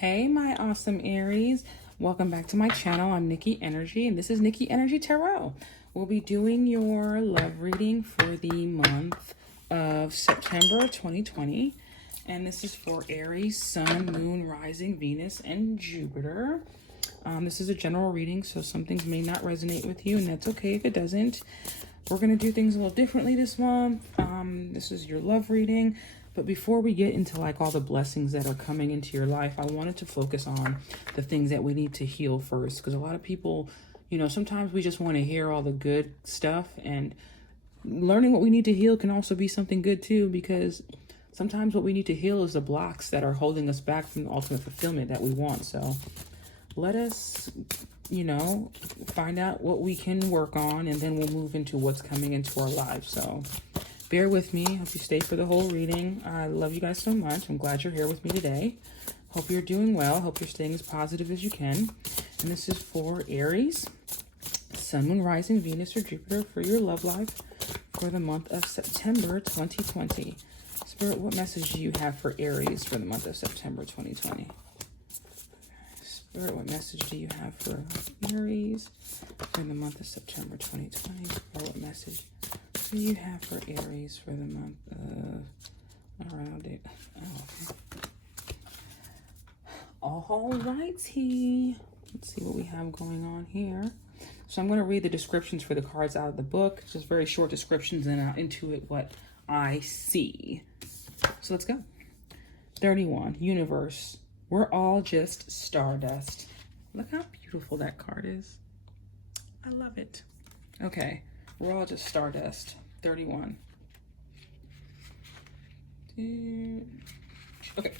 Hey, my awesome Aries. Welcome back to my channel. I'm Nikki Energy, and this is Nikkienergytarot. We'll be doing your love reading for the month of September 2020. And this is for Aries, Sun, Moon, Rising, Venus, and Jupiter. This is a general reading, so some things may not resonate with you, and that's okay if it doesn't. We're going to do things a little differently this month. This is your love reading. But before we get into like all the blessings that are coming into your life, I wanted to focus on the things that we need to heal first. Because a lot of people, you know, sometimes we just want to hear all the good stuff, and learning what we need to heal can also be something good too, because sometimes what we need to heal is the blocks that are holding us back from the ultimate fulfillment that we want. So let us, you know, find out what we can work on, and then we'll move into what's coming into our lives. So bear with me. Hope you stay for the whole reading. I love you guys so much. I'm glad you're here with me today. Hope you're doing well. Hope you're staying as positive as you can. And this is for Aries, Sun, Moon, Rising, Venus, or Jupiter for your love life for the month of September 2020. Spirit, what message do you have for Aries for the month of September 2020? Spirit, what message do you have for Aries for the month of September 2020? Or what message do you have for Aries for the month of around it? Oh, okay. All righty. Let's see what we have going on here. So I'm going to read the descriptions for the cards out of the book. Just very short descriptions, and I'll intuit what I see. So let's go. 31, Universe. We're all just stardust. Look how beautiful that card is. I love it. Okay. We're all just stardust. 31. Okay.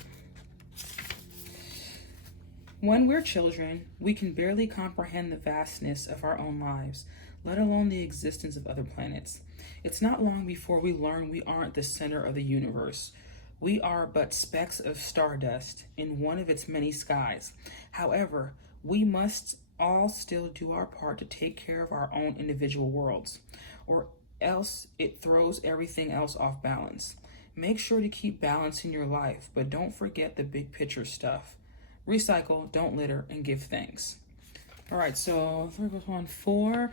When we're children, we can barely comprehend the vastness of our own lives, let alone the existence of other planets. It's not long before we learn we aren't the center of the universe. We are but specks of stardust in one of its many skies. However, we must all still do our part to take care of our own individual worlds, or else it throws everything else off balance. Make sure to keep balance in your life, but don't forget the big picture stuff. Recycle, don't litter, and give thanks. All right, so 3 plus 1, 4.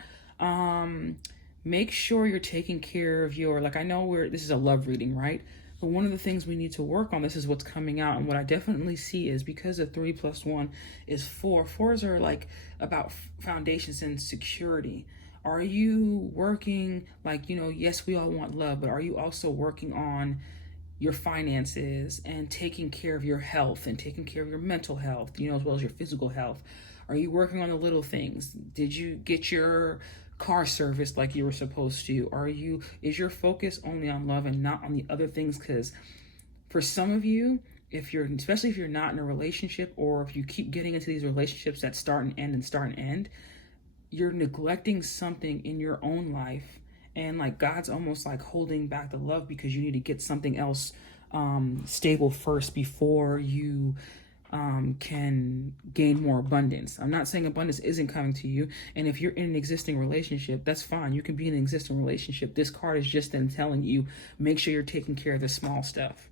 Make sure you're taking care of your, like, I know this is a love reading, right? But one of the things we need to work on, this is what's coming out. And what I definitely see is because the 3 plus 1 is 4. 4s are like about foundations and security. Are you working, like, you know, yes, we all want love, but are you also working on your finances and taking care of your health and taking care of your mental health, you know, as well as your physical health? Are you working on the little things? Did you get your car service like you were supposed to? Is your focus only on love and not on the other things? Because for some of you, especially if you're not in a relationship, or if you keep getting into these relationships that start and end and start and end, you're neglecting something in your own life, and like God's almost like holding back the love because you need to get something else stable first before you can gain more abundance. I'm not saying abundance isn't coming to you, and if you're in an existing relationship, that's fine. You can be in an existing relationship. This card is just then telling you, make sure you're taking care of the small stuff.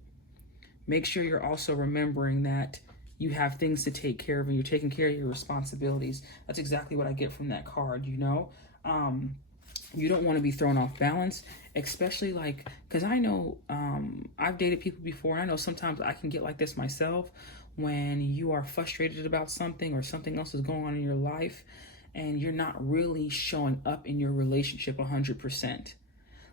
Make sure you're also remembering that you have things to take care of and you're taking care of your responsibilities. That's exactly what I get from that card, you know? You don't want to be thrown off balance, especially like, because I know I've dated people before, and I know sometimes I can get like this myself. When you are frustrated about something or something else is going on in your life and you're not really showing up in your relationship 100%.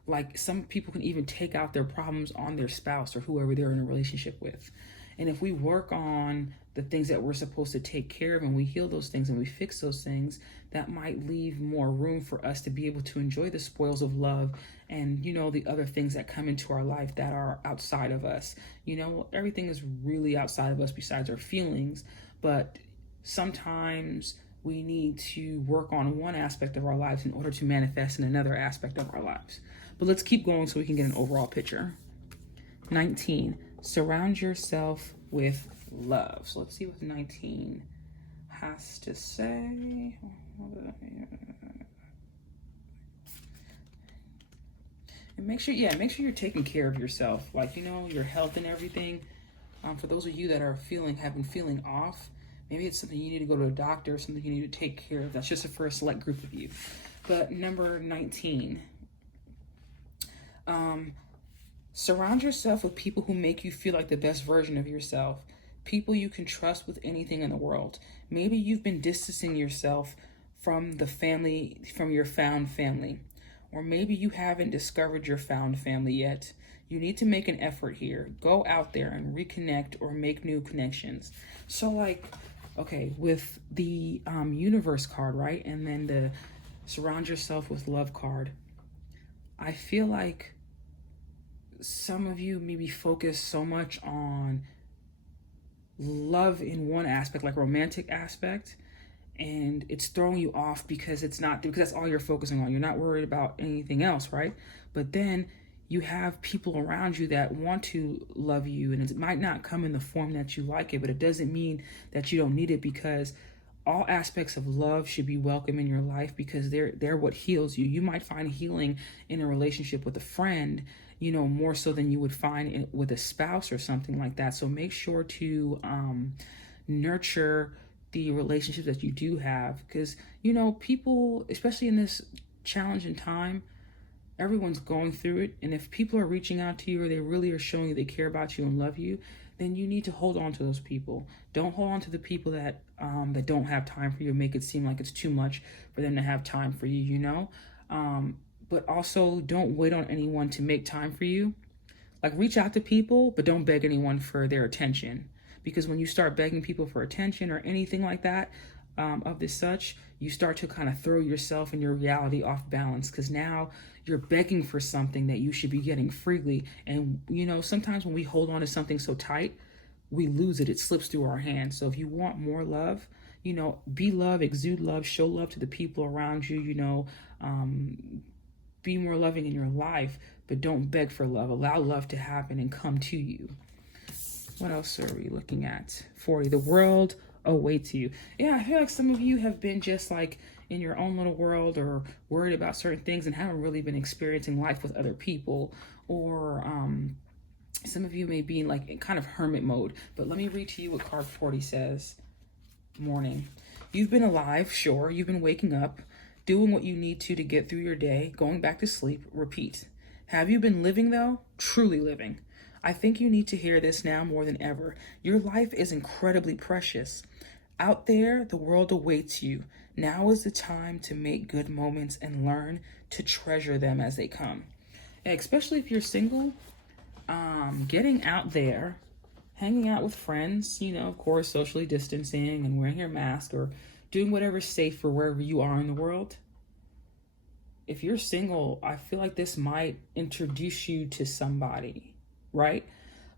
Like, some people can even take out their problems on their spouse or whoever they're in a relationship with. And if we work on the things that we're supposed to take care of and we heal those things and we fix those things, that might leave more room for us to be able to enjoy the spoils of love and, you know, the other things that come into our life that are outside of us. You know, everything is really outside of us besides our feelings, but sometimes we need to work on one aspect of our lives in order to manifest in another aspect of our lives. But let's keep going so we can get an overall picture. 19, surround yourself with love. So let's see what 19 has to say. And make sure you're taking care of yourself, like, you know, your health and everything. For those of you that are have been feeling off, maybe it's something you need to go to a doctor, something you need to take care of. That's just for a select group of you. But number 19, surround yourself with people who make you feel like the best version of yourself. People you can trust with anything in the world. Maybe you've been distancing yourself from your found family. Or maybe you haven't discovered your found family yet. You need to make an effort here. Go out there and reconnect or make new connections. So like, okay, with the universe card, right? And then the surround yourself with love card. I feel like some of you maybe focus so much on love in one aspect, like romantic aspect, and it's throwing you off because that's all you're focusing on. You're not worried about anything else, right? But then you have people around you that want to love you, and it might not come in the form that you like it, but it doesn't mean that you don't need it, because all aspects of love should be welcome in your life, because they're what heals you. You might find healing in a relationship with a friend, more so than you would find it with a spouse or something like that. So make sure to nurture the relationships that you do have, because people, especially in this challenging time, everyone's going through it. And if people are reaching out to you, or they really are showing you they care about you and love you, then you need to hold on to those people. Don't hold on to the people that don't have time for you and make it seem like it's too much for them to have time for you, but also don't wait on anyone to make time for you. Like, reach out to people, but don't beg anyone for their attention. Because when you start begging people for attention or anything like that, of this such, you start to kind of throw yourself and your reality off balance, because now you're begging for something that you should be getting freely. And sometimes when we hold on to something so tight, we lose it. It slips through our hands. So if you want more love, be love, exude love, show love to the people around you, be more loving in your life, but don't beg for love. Allow love to happen and come to you. What else are we looking at? 40, the world awaits you. Yeah, I feel like some of you have been just like in your own little world, or worried about certain things and haven't really been experiencing life with other people. Or some of you may be in kind of hermit mode. But let me read to you what card 40 says. Morning. You've been alive, sure. You've been waking up, doing what you need to get through your day, going back to sleep, repeat. Have you been living though? Truly living. I think you need to hear this now more than ever. Your life is incredibly precious. Out there, the world awaits you. Now is the time to make good moments and learn to treasure them as they come. And especially if you're single, getting out there, hanging out with friends, of course, socially distancing and wearing your mask, or doing whatever's safe for wherever you are in the world. If you're single, I feel like this might introduce you to somebody, right?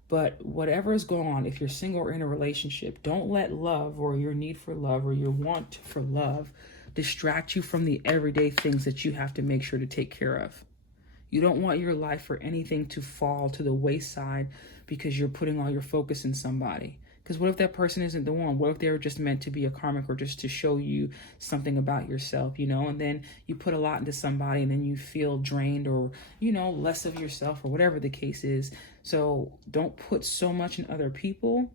But whatever is going on, if you're single or in a relationship, don't let love, or your need for love, or your want for love, distract you from the everyday things that you have to make sure to take care of. You don't want your life or anything to fall to the wayside because you're putting all your focus in somebody. Because what if that person isn't the one? What if they were just meant to be a karmic, or just to show you something about yourself, and then you put a lot into somebody and then you feel drained, or, less of yourself, or whatever the case is. So don't put so much in other people,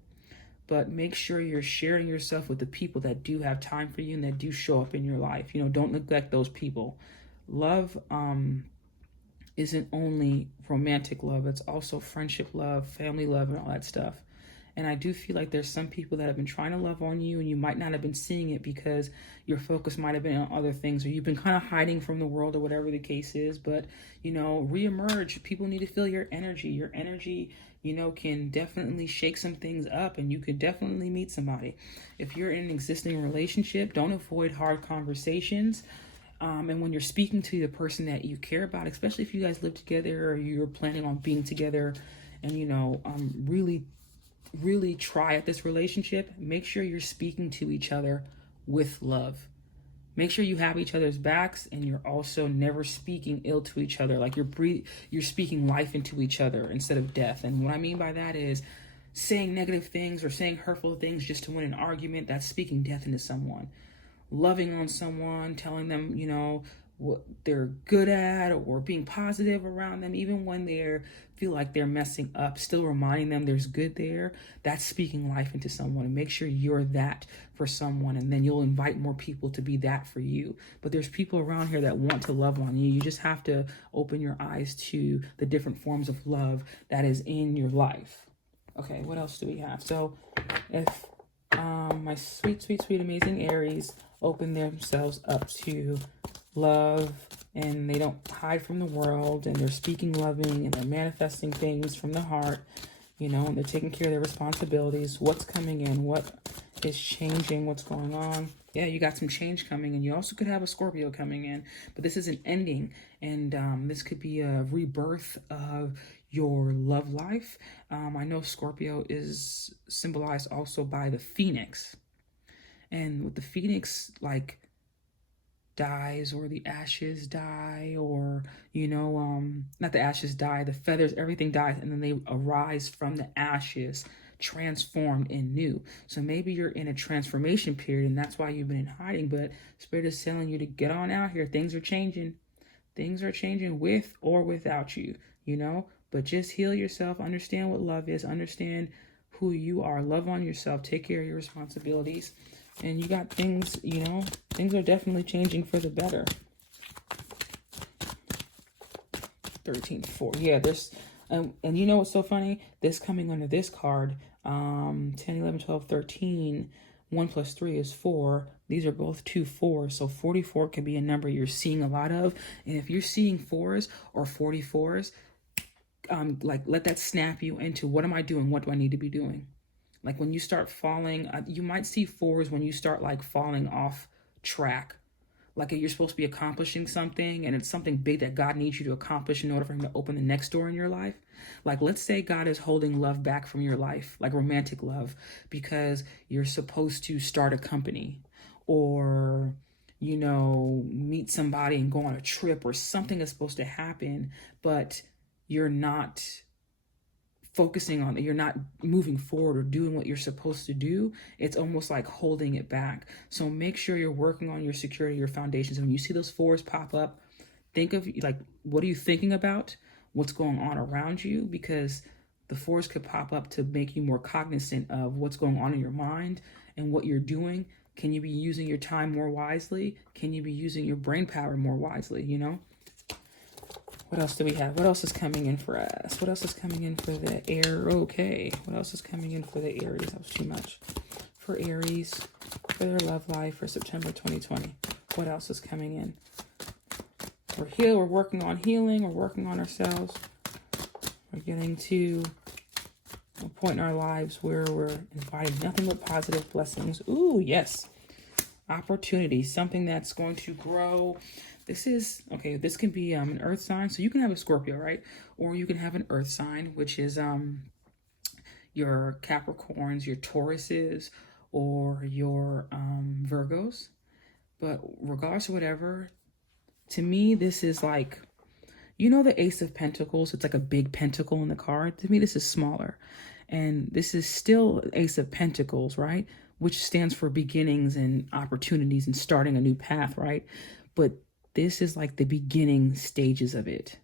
but make sure you're sharing yourself with the people that do have time for you and that do show up in your life. Don't neglect those people. Love isn't only romantic love, it's also friendship love, family love, and all that stuff. And I do feel like there's some people that have been trying to love on you, and you might not have been seeing it because your focus might have been on other things, or you've been kind of hiding from the world, or whatever the case is. But, reemerge. People need to feel your energy. Your energy, can definitely shake some things up, and you could definitely meet somebody. If you're in an existing relationship, don't avoid hard conversations. And when you're speaking to the person that you care about, especially if you guys live together or you're planning on being together, and, really try at this relationship, make sure you're speaking to each other with love. Make sure you have each other's backs, and you're also never speaking ill to each other. Like you're speaking life into each other instead of death. And what I mean by that is saying negative things or saying hurtful things just to win an argument. That's speaking death into someone. Loving on someone, telling them, what they're good at, or being positive around them, even when they feel like they're messing up, still reminding them there's good there. That's speaking life into someone, and make sure you're that for someone, and then you'll invite more people to be that for you. But there's people around here that want to love on you. You just have to open your eyes to the different forms of love that is in your life. Okay, what else do we have? So if my sweet, sweet, sweet, amazing Aries open themselves up to love, and they don't hide from the world, and they're speaking loving, and they're manifesting things from the heart, you know, and they're taking care of their responsibilities. What's coming in? What is changing? What's going on? Yeah, you got some change coming, and you also could have a Scorpio coming in, but this is an ending, and this could be a rebirth of your love life. I know Scorpio is symbolized also by the phoenix, and with the phoenix, like, dies, or the ashes die, or, you know, not the ashes die, the feathers, everything dies, and then they arise from the ashes, transformed and new. So maybe you're in a transformation period, and that's why you've been in hiding, but Spirit is telling you to get on out here. Things are changing. Things are changing with or without you, you know, but just heal yourself, understand what love is, understand who you are, love on yourself, take care of your responsibilities, and you got things, you know, things are definitely changing for the better. 13-4. Yeah, there's, and you know what's so funny? This coming under this card, 10, 11, 12, 13, 1 plus 3 is 4. These are both 2 4s. So 44 can be a number you're seeing a lot of. And if you're seeing 4s or 44s, like, let that snap you into, what am I doing? What do I need to be doing? Like, when you start falling, you might see 4s when you start, like, falling off track. Like, you're supposed to be accomplishing something, and it's something big that God needs you to accomplish in order for him to open the next door in your life. Like, let's say God is holding love back from your life, like romantic love, because you're supposed to start a company, or, you know, meet somebody and go on a trip, or something is supposed to happen, but you're not focusing on it, you're not moving forward or doing what you're supposed to do. It's almost like holding it back. So make sure you're working on your security, your foundations. And when you see those 4s pop up, think of, like, what are you thinking about? What's going on around you? Because the 4s could pop up to make you more cognizant of what's going on in your mind and what you're doing. Can you be using your time more wisely? Can you be using your brain power more wisely, you know? What else do we have? What else is coming in for us? What else is coming in for the air? Okay. What else is coming in for the Aries? That was too much. For Aries, for their love life for September 2020. What else is coming in? We're working on healing. We're working on ourselves. We're getting to a point in our lives where we're inviting nothing but positive blessings. Ooh, yes. Opportunity. Something that's going to grow. This is, okay, this can be an earth sign. So you can have a Scorpio, right? Or you can have an earth sign, which is your Capricorns, your Tauruses, or your Virgos. But regardless of whatever, to me, this is like, you know, the Ace of Pentacles. It's like a big pentacle in the card. To me, this is smaller. And this is still Ace of Pentacles, right? Which stands for beginnings and opportunities and starting a new path, right? But this is like the beginning stages of it.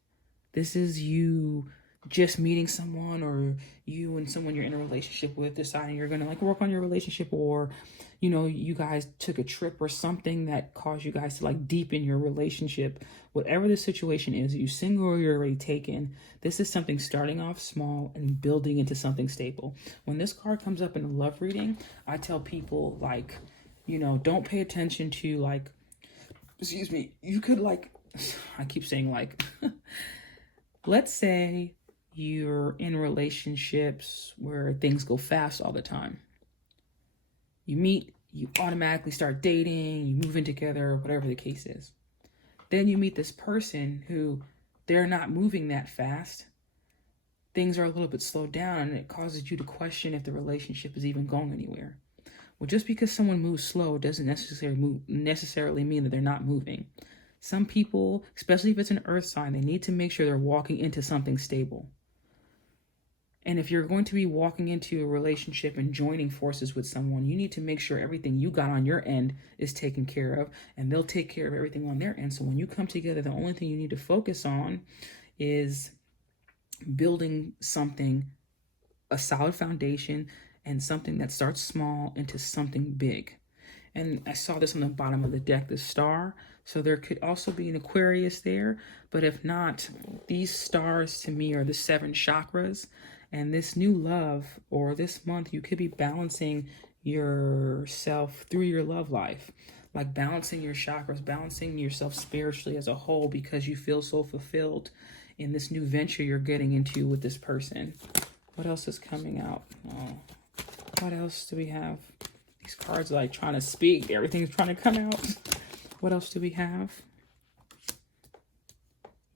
This is you just meeting someone, or you and someone you're in a relationship with deciding you're going to, like, work on your relationship, or, you know, you guys took a trip or something that caused you guys to, like, deepen your relationship. Whatever the situation is, you single or you're already taken, this is something starting off small and building into something stable. When this card comes up in a love reading, I tell people, like, you know, don't pay attention to, like, excuse me, you could, like, I keep saying, like, let's say you're in relationships where things go fast all the time. You meet, you automatically start dating, you move in together, whatever the case is. Then you meet this person who, they're not moving that fast. Things are a little bit slowed down, and it causes you to question if the relationship is even going anywhere. Well, just because someone moves slow doesn't necessarily mean that they're not moving. Some people, especially if it's an earth sign, they need to make sure they're walking into something stable. And if you're going to be walking into a relationship and joining forces with someone, you need to make sure everything you got on your end is taken care of, and they'll take care of everything on their end. So when you come together, the only thing you need to focus on is building something, a solid foundation, and something that starts small into something big. And I saw this on the bottom of the deck, the star. So there could also be an Aquarius there. But if not, these stars to me are the 7 chakras. And this new love, or this month, you could be balancing yourself through your love life. Like balancing your chakras, balancing yourself spiritually as a whole, because you feel so fulfilled in this new venture you're getting into with this person. What else is coming out? Oh, what else do we have? These cards are like trying to speak. Everything's trying to come out. What else do we have?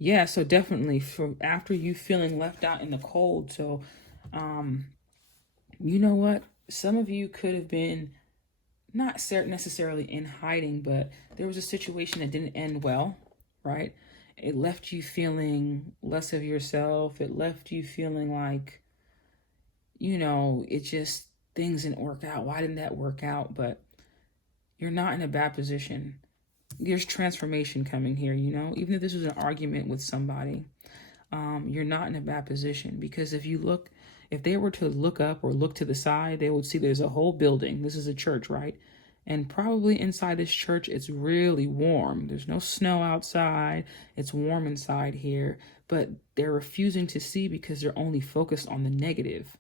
Yeah, so definitely for after you feeling left out in the cold. So, you know what? Some of you could have been not necessarily in hiding, but there was a situation that didn't end well, right? It left you feeling less of yourself. It left you feeling like, you know, it just, things didn't work out. Why didn't that work out? But you're not in a bad position. There's transformation coming here, you know, even if this was an argument with somebody, you're not in a bad position, because if they were to look up or look to the side, they would see there's a whole building. This is a church, right? And probably inside this church, it's really warm. There's no snow outside. It's warm inside here, but they're refusing to see because they're only focused on the negative.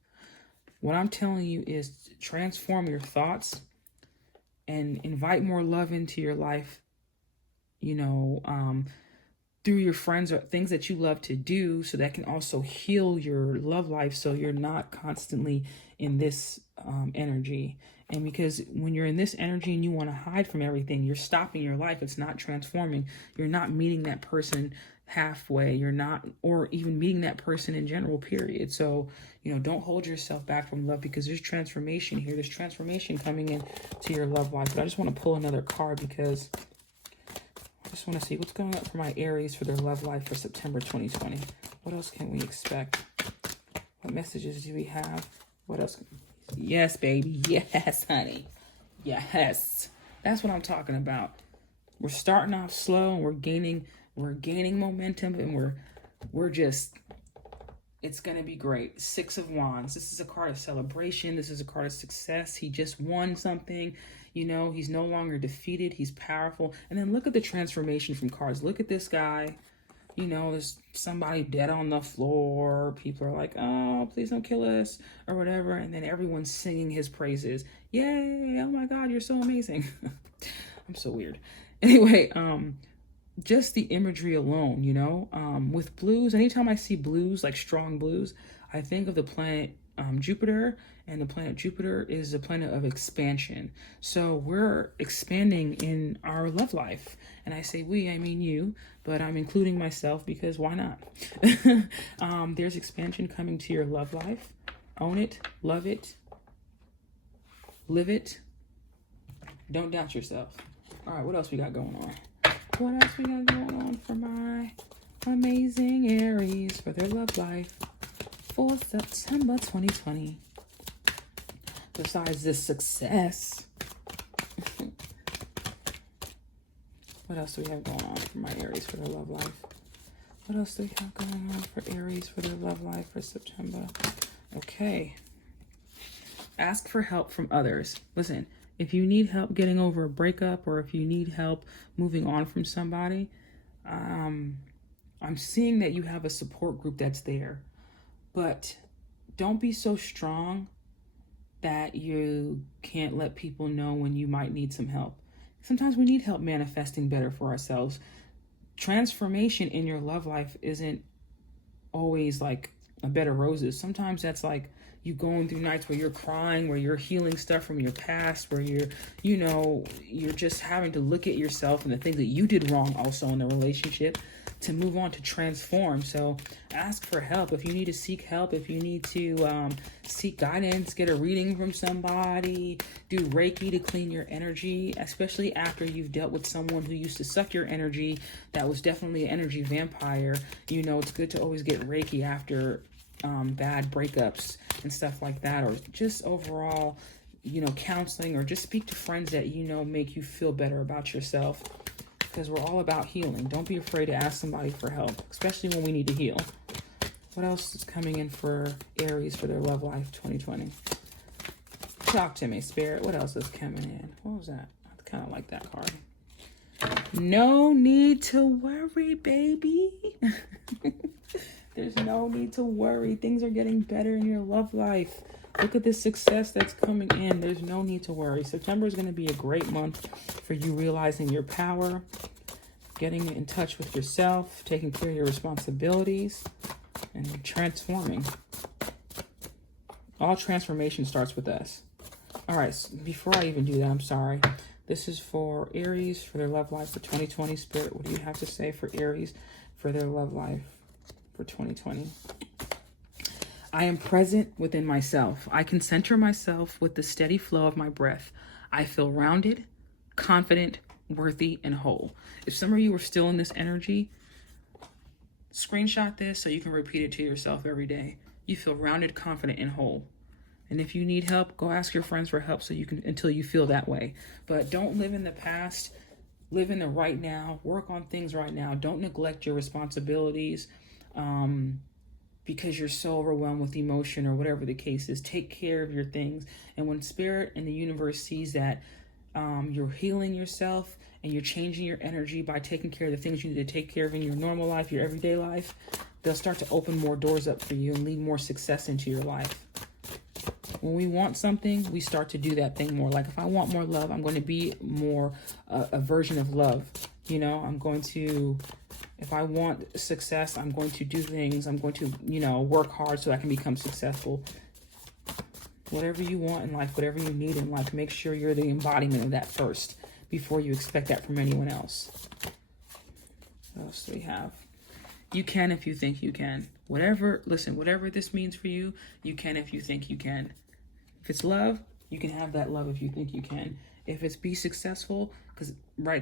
What I'm telling you is transform your thoughts and invite more love into your life, you know, through your friends or things that you love to do, so that can also heal your love life, so you're not constantly in this energy. And because when you're in this energy and you want to hide from everything, you're stopping your life. It's not transforming. You're not meeting that person halfway. You're not, or even meeting that person in general, period. So, you know, don't hold yourself back from love, because there's transformation here. There's transformation coming in to your love life. But I just want to pull another card, because I just want to see what's going on for my Aries for their love life for September 2020. What else can we expect? What messages do we have? What else? Yes, baby. Yes, honey. Yes. That's what I'm talking about. We're starting off slow and we're gaining momentum, and we're just, it's going to be great. 6 of Wands. This is a card of celebration. This is a card of success. He just won something. You know, he's no longer defeated. He's powerful. And then look at the transformation from cards. Look at this guy. You know, there's somebody dead on the floor. People are like, oh, please don't kill us, or whatever. And then everyone's singing his praises. Yay. Oh my God, you're so amazing. I'm so weird. Anyway, just the imagery alone, you know, with blues, anytime I see blues, like strong blues, I think of the planet Jupiter, and the planet Jupiter is a planet of expansion. So we're expanding in our love life. And I say we, I mean you, but I'm including myself, because why not? There's expansion coming to your love life. Own it, love it, live it. Don't doubt yourself. All right, what else we got going on? What else we got going on for my amazing Aries for their love life for September 2020? Besides this success, what else do we have going on for my Aries for their love life? What else do we have going on for Aries for their love life for September? Okay. Ask for help from others. Listen, if you need help getting over a breakup, or if you need help moving on from somebody, I'm seeing that you have a support group that's there. But don't be so strong that you can't let people know when you might need some help. Sometimes we need help manifesting better for ourselves. Transformation in your love life isn't always like a bed of roses. Sometimes that's like you going through nights where you're crying, where you're healing stuff from your past, where you're just having to look at yourself and the things that you did wrong also in the relationship to move on, to transform. So ask for help. If you need to seek help, if you need to seek guidance, get a reading from somebody, do Reiki to clean your energy, especially after you've dealt with someone who used to suck your energy, that was definitely an energy vampire. You know, it's good to always get Reiki after bad breakups and stuff like that, or just overall, counseling, or just speak to friends that make you feel better about yourself, because we're all about healing. Don't be afraid to ask somebody for help, especially when we need to heal. What else is coming in for Aries for their love life 2020? Talk to me, Spirit. What else is coming in? What was that? I kind of like that card. No need to worry, baby. There's no need to worry. Things are getting better in your love life. Look at the success that's coming in. There's no need to worry. September is going to be a great month for you realizing your power, getting in touch with yourself, taking care of your responsibilities, and transforming. All transformation starts with us. All right, so before I even do that, I'm sorry. This is for Aries for their love life for 2020. Spirit, what do you have to say for Aries for their love life for 2020? I am present within myself. I can center myself with the steady flow of my breath. I feel rounded, confident, worthy, and whole. If some of you are still in this energy, screenshot this so you can repeat it to yourself every day. You feel rounded, confident, and whole. And if you need help, go ask your friends for help so you can, until you feel that way. But don't live in the past. Live in the right now. Work on things right now. Don't neglect your responsibilities because you're so overwhelmed with emotion or whatever the case is. Take care of your things. And when Spirit and the universe sees that you're healing yourself and you're changing your energy by taking care of the things you need to take care of in your normal life, your everyday life, they'll start to open more doors up for you and lead more success into your life. When we want something, we start to do that thing more. Like if I want more love, I'm going to be more a version of love. I'm going to, if I want success, I'm going to do things. I'm going to, work hard so I can become successful. Whatever you want in life, whatever you need in life, make sure you're the embodiment of that first before you expect that from anyone else. What else do we have? You can if you think you can. Whatever this means for you, you can if you think you can. If it's love, you can have that love if you think you can. If it's be successful, because,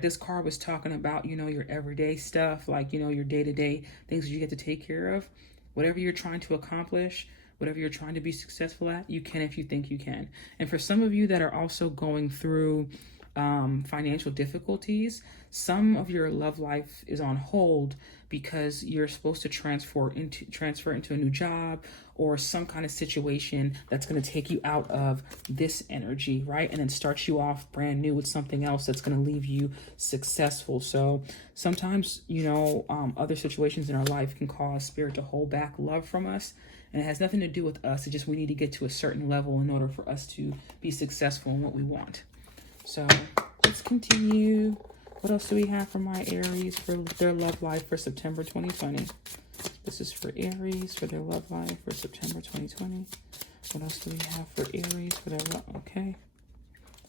this card was talking about, your everyday stuff, like, your day-to-day things that you get to take care of. Whatever you're trying to accomplish, whatever you're trying to be successful at, you can if you think you can. And for some of you that are also going through financial difficulties, some of your love life is on hold because you're supposed to transfer into a new job or some kind of situation that's going to take you out of this energy, right? And then start you off brand new with something else that's going to leave you successful. So sometimes, other situations in our life can cause Spirit to hold back love from us. And it has nothing to do with us. It's just we need to get to a certain level in order for us to be successful in what we want. So let's continue. What else do we have for my Aries for their love life for September 2020? This is for Aries for their love life for September 2020. What else do we have for Aries for their love? Okay.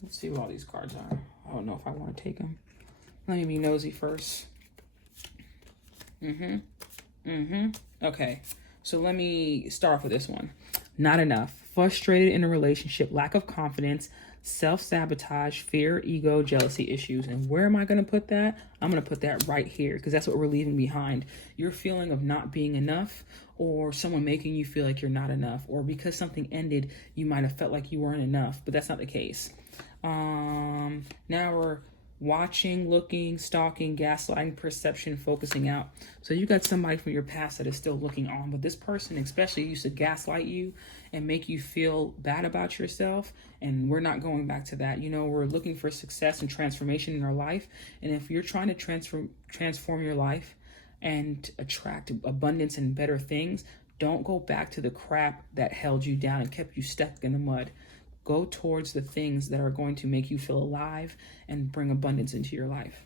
Let's see what all these cards are. I don't know if I want to take them. Let me be nosy first. Okay. So let me start off with this one. Not enough. Frustrated in a relationship, lack of confidence, self-sabotage, fear, ego, jealousy issues. And where am I going to put that? I'm going to put that right here because that's what we're leaving behind. Your feeling of not being enough, or someone making you feel like you're not enough, or because something ended, you might have felt like you weren't enough, but that's not the case. Now we're watching, looking, stalking, gaslighting, perception, focusing out. So you got somebody from your past that is still looking on, but this person especially used to gaslight you and make you feel bad about yourself. And we're not going back to that. We're looking for success and transformation in our life. And if you're trying to transform your life and attract abundance and better things, don't go back to the crap that held you down and kept you stuck in the mud. Go towards the things that are going to make you feel alive and bring abundance into your life.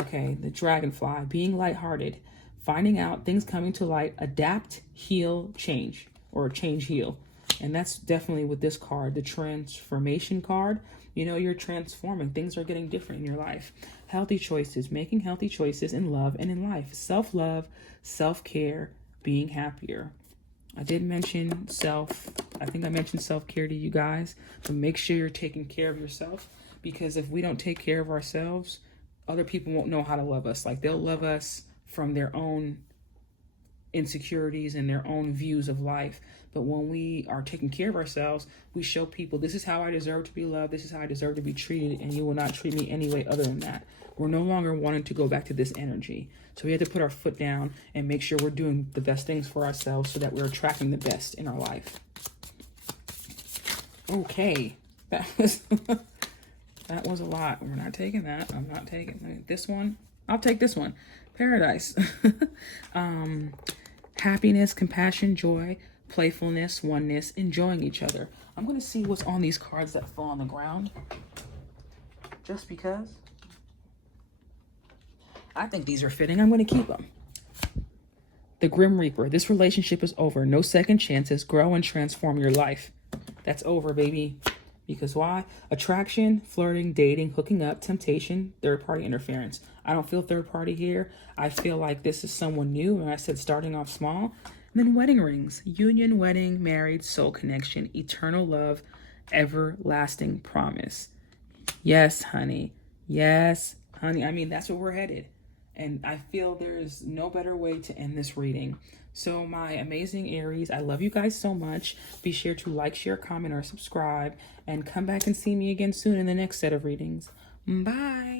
Okay, the dragonfly, being lighthearted, finding out things coming to light, adapt, heal, change, or change, heal. And that's definitely with this card, the transformation card. You're transforming. Things are getting different in your life. Healthy choices, making healthy choices in love and in life. Self-love, self-care, being happier. I did mention I think I mentioned self-care to you guys, but make sure you're taking care of yourself, because if we don't take care of ourselves, other people won't know how to love us. Like, they'll love us from their own insecurities and their own views of life. But when we are taking care of ourselves, we show people, this is how I deserve to be loved, this is how I deserve to be treated, and you will not treat me any way other than that. We're no longer wanting to go back to this energy. So we have to put our foot down and make sure we're doing the best things for ourselves so that we're attracting the best in our life. Okay, that was that was a lot. We're not taking that. I'm not taking this one. I'll take this one. Paradise. Happiness, compassion, joy, playfulness, oneness, enjoying each other. I'm going to see what's on these cards that fall on the ground. Just because. I think these are fitting. I'm going to keep them. The Grim Reaper. This relationship is over. No second chances. Grow and transform your life. That's over, baby. Because why? Attraction, flirting, dating, hooking up, temptation, third-party interference. I don't feel third-party here. I feel like this is someone new. And I said starting off small. And then wedding rings. Union, wedding, married, soul connection, eternal love, everlasting promise. Yes, honey. Yes, honey. I mean, that's where we're headed. And I feel there's no better way to end this reading. So my amazing Aries, I love you guys so much. Be sure to like, share, comment, or subscribe. And come back and see me again soon in the next set of readings. Bye.